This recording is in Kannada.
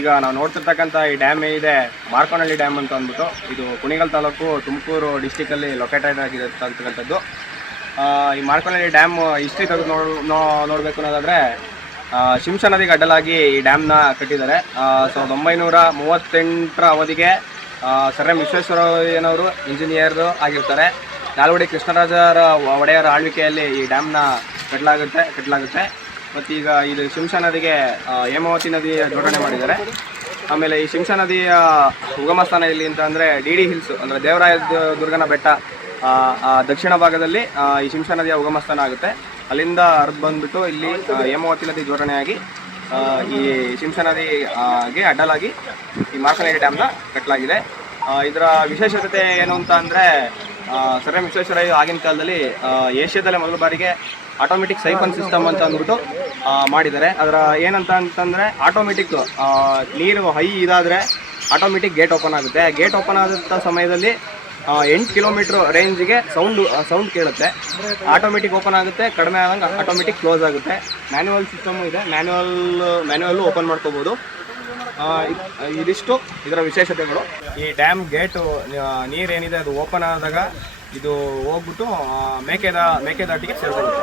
ಈಗ ನಾವು ನೋಡ್ತಿರ್ತಕ್ಕಂಥ ಈ ಡ್ಯಾಮ್ ಏನಿದೆ ಮಾರ್ಕೋನಹಳ್ಳಿ ಡ್ಯಾಮ್ ಅಂತ ಅಂದ್ಬಿಟ್ಟು, ಇದು ಕುಣಿಗಲ್ ತಾಲೂಕು ತುಮಕೂರು ಡಿಸ್ಟಿಕಲ್ಲಿ ಲೊಕೇಟೆಡ್ ಆಗಿರತಕ್ಕಂಥದ್ದು. ಈ ಮಾರ್ಕೋನಹಳ್ಳಿ ಡ್ಯಾಮ್ ಹಿಸ್ಟ್ರಿ ತೆಗೆದು ನೋಡಬೇಕು ಅನ್ನೋದಾದರೆ, ಶಿಂಷಾ ನದಿಗೆ ಅಡ್ಡಲಾಗಿ ಈ ಡ್ಯಾಮ್ನ ಕಟ್ಟಿದ್ದಾರೆ. 1938 ಅವಧಿಗೆ ಸರ್ ಎಂ ವಿಶ್ವೇಶ್ವರಯ್ಯನವರು ಇಂಜಿನಿಯರ್ ಆಗಿರ್ತಾರೆ. ನಾಲ್ವಡಿ ಕೃಷ್ಣರಾಜರ ಒಡೆಯರ ಆಳ್ವಿಕೆಯಲ್ಲಿ ಈ ಡ್ಯಾಮ್ನ ಕಟ್ಟಲಾಗುತ್ತೆ. ಮತ್ತು ಈಗ ಇದು ಶಿಂಷಾ ನದಿಗೆ ಹೇಮಾವತಿ ನದಿ ಜೋಡಣೆ ಮಾಡಿದ್ದಾರೆ. ಆಮೇಲೆ ಈ ಶಿಂಷಾ ನದಿಯ ಉಗಮ ಸ್ಥಾನ ಎಲ್ಲಿ ಅಂತ ಅಂದರೆ ಡಿ ಹಿಲ್ಸ್, ಅಂದರೆ ದೇವರಾಯ ದುರ್ಗನ ಬೆಟ್ಟ ದಕ್ಷಿಣ ಭಾಗದಲ್ಲಿ ಈ ಶಿಂಷಾ ನದಿಯ ಉಗಮ ಸ್ಥಾನ ಆಗುತ್ತೆ. ಅಲ್ಲಿಂದ ಹರಿದು ಬಂದುಬಿಟ್ಟು ಇಲ್ಲಿ ಹೇಮಾವತಿ ನದಿ ಜೋಡಣೆಯಾಗಿ ಈ ಶಿಂಷಾ ನದಿಗೆ ಅಡ್ಡಲಾಗಿ ಈ ಮಾರ್ಕೋನಹಳ್ಳಿ ಡ್ಯಾಮ್ನ ಕಟ್ಟಲಾಗಿದೆ. ಇದರ ವಿಶೇಷತೆ ಏನು ಅಂತ ಅಂದರೆ, ಸರ್ ಎಂ ವಿಶ್ವೇಶ್ವರಯ್ಯ ಆಗಿನ ಕಾಲದಲ್ಲಿ ಏಷ್ಯಾದಲ್ಲೇ ಮೊದಲ ಬಾರಿಗೆ ಆಟೋಮೆಟಿಕ್ ಸೈಫನ್ ಸಿಸ್ಟಮ್ ಅಂತ ಅಂದ್ಬಿಟ್ಟು ಮಾಡಿದ್ದಾರೆ. ಅದರ ಏನಂತ ಅಂತಂದರೆ, ಆಟೋಮೆಟಿಕ್ ನೀರು ಹೈ ಇದಾದರೆ ಆಟೋಮೆಟಿಕ್ ಗೇಟ್ ಓಪನ್ ಆಗುತ್ತೆ. ಗೇಟ್ ಓಪನ್ ಆದಂಥ ಸಮಯದಲ್ಲಿ 8 ಕಿಲೋಮೀಟ್ರ್ ರೇಂಜಿಗೆ ಸೌಂಡ್ ಕೇಳುತ್ತೆ. ಆಟೋಮೆಟಿಕ್ ಓಪನ್ ಆಗುತ್ತೆ, ಕಡಿಮೆ ಆದಂಗೆ ಆಟೋಮೆಟಿಕ್ ಕ್ಲೋಸ್ ಆಗುತ್ತೆ. ಮ್ಯಾನ್ಯುವಲ್ ಸಿಸ್ಟಮು ಇದೆ, ಮ್ಯಾನ್ಯುವಲ್ಲು ಓಪನ್ ಮಾಡ್ಕೋಬೋದು. ಇದಿಷ್ಟು ಇದರ ವಿಶೇಷತೆಗಳು. ಈ ಡ್ಯಾಮ್ ಗೇಟು ನೀರೇನಿದೆ ಅದು ಓಪನ್ ಆದಾಗ ಇದು ಹೋಗ್ಬಿಟ್ಟು ಮೇಕೆದಾಟಿಗೆ ಸೇರ್ಕೊಳ್ಳುತ್ತೆ.